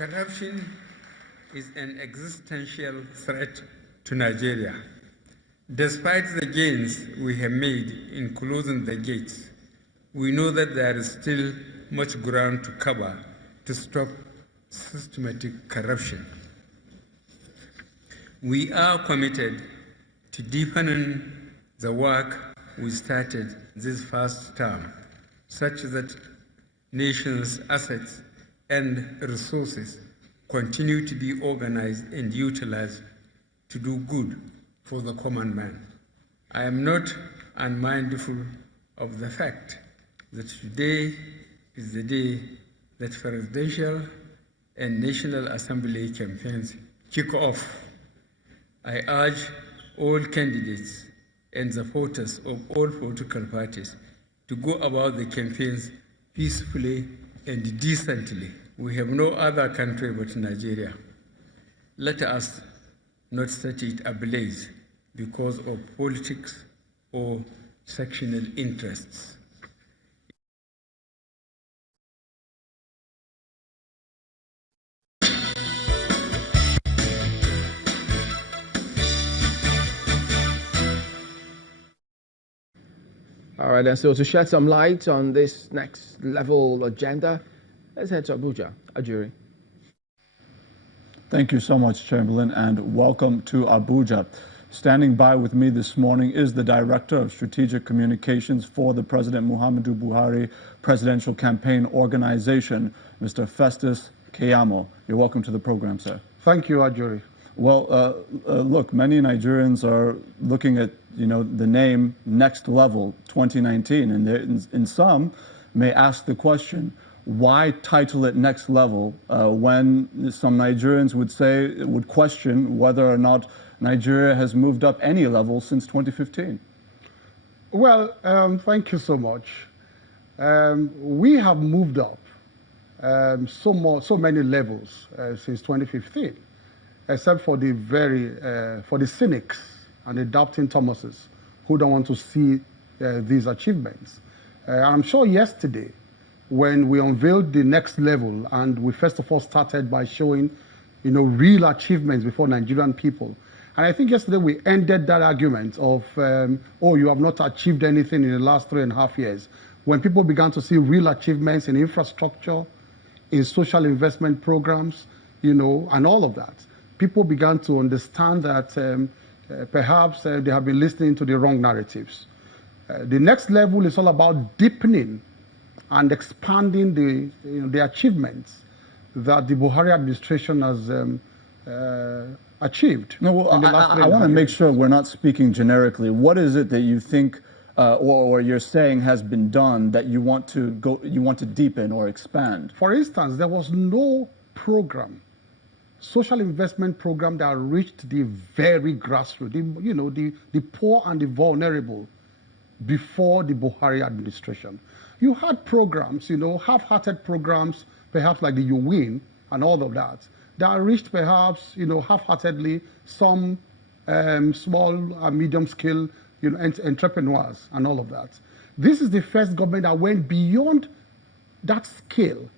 Corruption is an existential threat to Nigeria. Despite the gains we have made in closing the gates, we know that there is still much ground to cover to stop systematic corruption. We are committed to deepening the work we started this first term, such that nations' assets and resources continue to be organized and utilized to do good for the common man. I am not unmindful of the fact that today is the day that presidential and National Assembly campaigns kick off. I urge all candidates and supporters of all political parties to go about the campaigns peacefully and decently. We have no other country but Nigeria. Let us not set it ablaze because of politics or sectional interests. All right, and so to shed some light on this next level agenda, let's head to Abuja. Ajuri. Thank you so much, Chamberlain, and welcome to Abuja. Standing by with me this morning is the Director of Strategic Communications for the President Muhammadu Buhari Presidential Campaign Organization, Mr. Festus Keyamo. You're welcome to the program, sir. Thank you, Ajuri. Well, look, many Nigerians are looking at, the name Next Level 2019, and some may ask the question, why title it Next Level when some Nigerians would question whether or not Nigeria has moved up any level since 2015? Well, thank you so much. We have moved up so many levels since 2015, except for the cynics and the doubting Thomases who don't want to see these achievements. I'm sure yesterday, when we unveiled the Next Level, and we first of all started by showing, real achievements before Nigerian people. And I think yesterday we ended that argument of, oh, you have not achieved anything in the last 3.5 years. When people began to see real achievements in infrastructure, in social investment programs, and all of that, people began to understand that perhaps they have been listening to the wrong narratives. The Next Level is all about deepening and expanding the achievements that the Buhari administration has achieved. No, well, I want to make sure we're not speaking generically. What is it that you think or you're saying has been done that you want to deepen or expand? For instance, there was no program, social investment program, that reached the very grassroots, the poor and the vulnerable before the Buhari administration. You had programs, half-hearted programs, perhaps like the You Win and all of that reached perhaps, half-heartedly some small and medium-scale, entrepreneurs and all of that. This is the first government that went beyond that scale,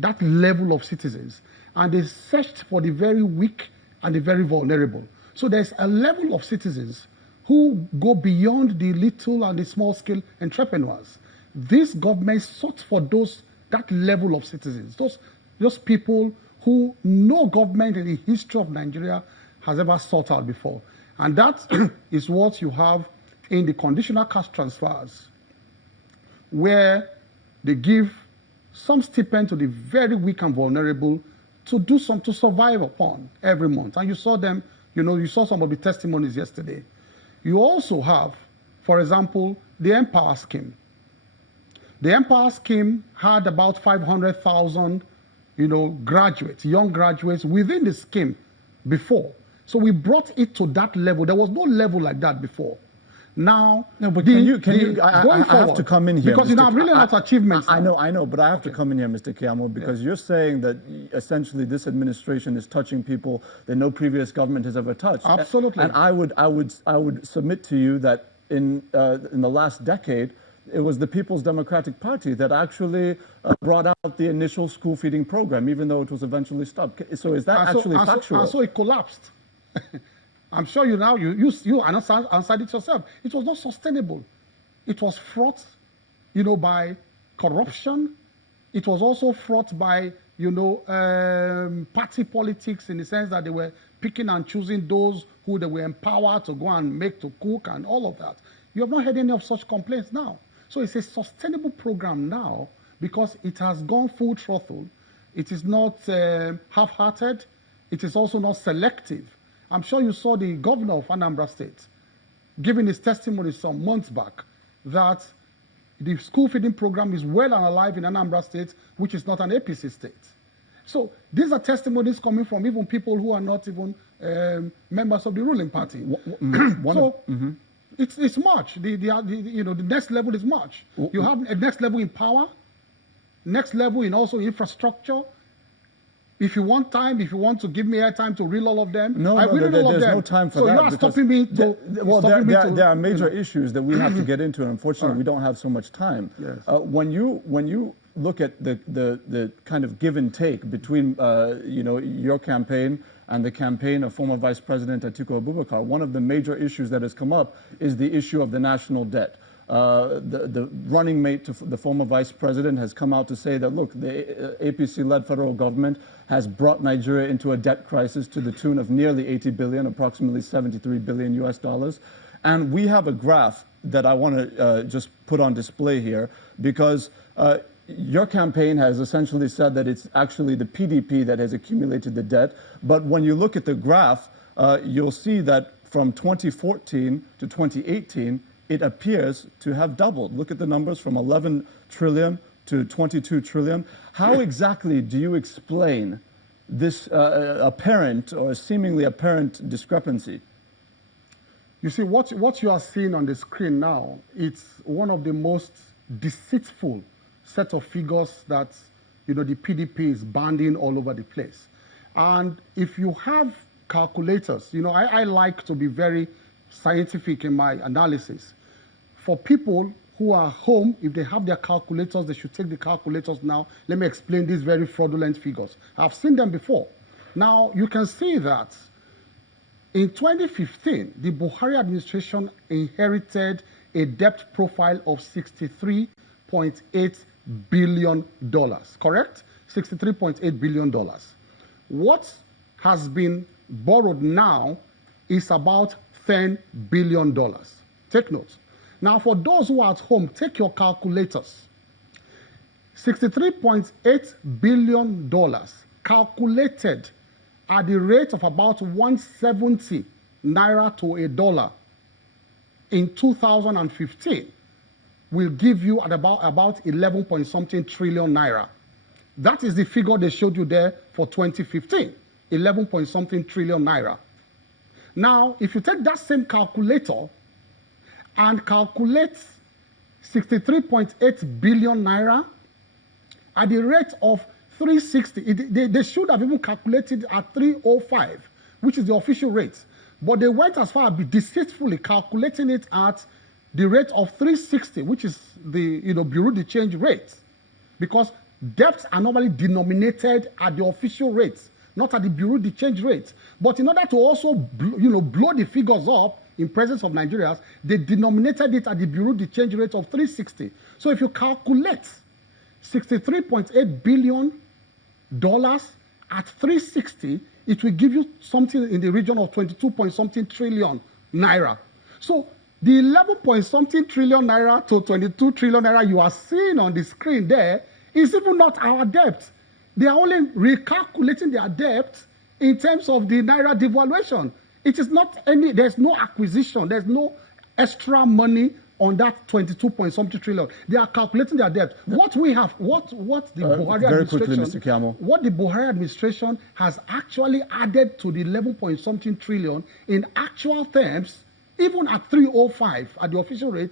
that level of citizens, and they searched for the very weak and the very vulnerable. So there's a level of citizens who go beyond the little and the small-scale entrepreneurs. This government sought for that level of citizens, those people who no government in the history of Nigeria has ever sought out before. And that is what you have in the conditional cash transfers, where they give some stipend to the very weak and vulnerable to survive upon every month. And you saw them, you saw some of the testimonies yesterday. You also have, for example, the Empower Scheme. The Empower Scheme had about 500,000, graduates, young graduates within the scheme before. So we brought it to that level. There was no level like that before. Now, no, but I have to come in here because Mr. really not achievements. I know, but I have to come in here, Mr. Keyamo, because you're saying that essentially this administration is touching people that no previous government has ever touched. Absolutely. And I would submit to you that in the last decade, it was the People's Democratic Party that actually brought out the initial school feeding program, even though it was eventually stopped. So is that actually factual? And so it collapsed. I'm sure you now, you answered it yourself. It was not sustainable. It was fraught, by corruption. It was also fraught by, party politics, in the sense that they were picking and choosing those who they were empowered to go and make to cook and all of that. You have not heard any of such complaints now. So it's a sustainable program now because it has gone full throttle. It is not half-hearted. It is also not selective. I'm sure you saw the governor of Anambra State giving his testimony some months back that the school feeding program is well and alive in Anambra State, which is not an APC state. So these are testimonies coming from even people who are not even members of the ruling party. It's much. The next level is much. You have a next level in power, next level in also infrastructure. If you want time, if you want to give me airtime to reel all of them, I will read all of them. There's no time for that. So you are stopping me. There are major issues that we have to get into, and unfortunately, we don't have so much time. Yes. When you look at the kind of give and take between your campaign and the campaign of former Vice President Atiku Abubakar, one of the major issues that has come up is the issue of the national debt. The running mate to the former vice president has come out to say that, look, the APC-led federal government has brought Nigeria into a debt crisis to the tune of nearly 80 billion, approximately 73 billion US dollars. And we have a graph that I want to just put on display here because your campaign has essentially said that it's actually the PDP that has accumulated the debt. But when you look at the graph, you'll see that from 2014 to 2018, it appears to have doubled. Look at the numbers from 11 trillion to 22 trillion. How exactly do you explain this apparent or seemingly apparent discrepancy? You see, what you are seeing on the screen now, it's one of the most deceitful set of figures that, the PDP is banding all over the place. And if you have calculators, I like to be very scientific in my analysis. For people who are home, if they have their calculators, they should take the calculators now. Let me explain these very fraudulent figures. I've seen them before. Now, you can see that in 2015, the Buhari administration inherited a debt profile of $63.8 billion, correct? $63.8 billion. What has been borrowed now is about $10 billion. Take note. Now, for those who are at home, take your calculators. $63.8 billion calculated at the rate of about 170 naira to a dollar in 2015 will give you at about 11 point something trillion naira. That is the figure they showed you there for 2015, 11 point something trillion naira. Now, if you take that same calculator and calculate 63.8 billion naira at the rate of 360, they should have even calculated at 305, which is the official rate. But they went as far as deceitfully calculating it at the rate of 360, which is the Bureau de Change rate, because debts are normally denominated at the official rates, not at the Bureau de Change rate. But in order to also blow the figures up in presence of Nigerians, they denominated it at the Bureau de Change rate of 360. So if you calculate $63.8 billion at 360, it will give you something in the region of 22 point something trillion naira. So the 11 point something trillion naira to 22 trillion naira you are seeing on the screen there is even not our debt. They are only recalculating their debt in terms of the naira devaluation. It is not any, there's no acquisition, there's no extra money on that 22 point something trillion. They are calculating their debt. What we have, what the Buhari administration, quickly, Mr. Keyamo. What the Buhari administration has actually added to the 11 point something trillion in actual terms, even at 305 at the official rate,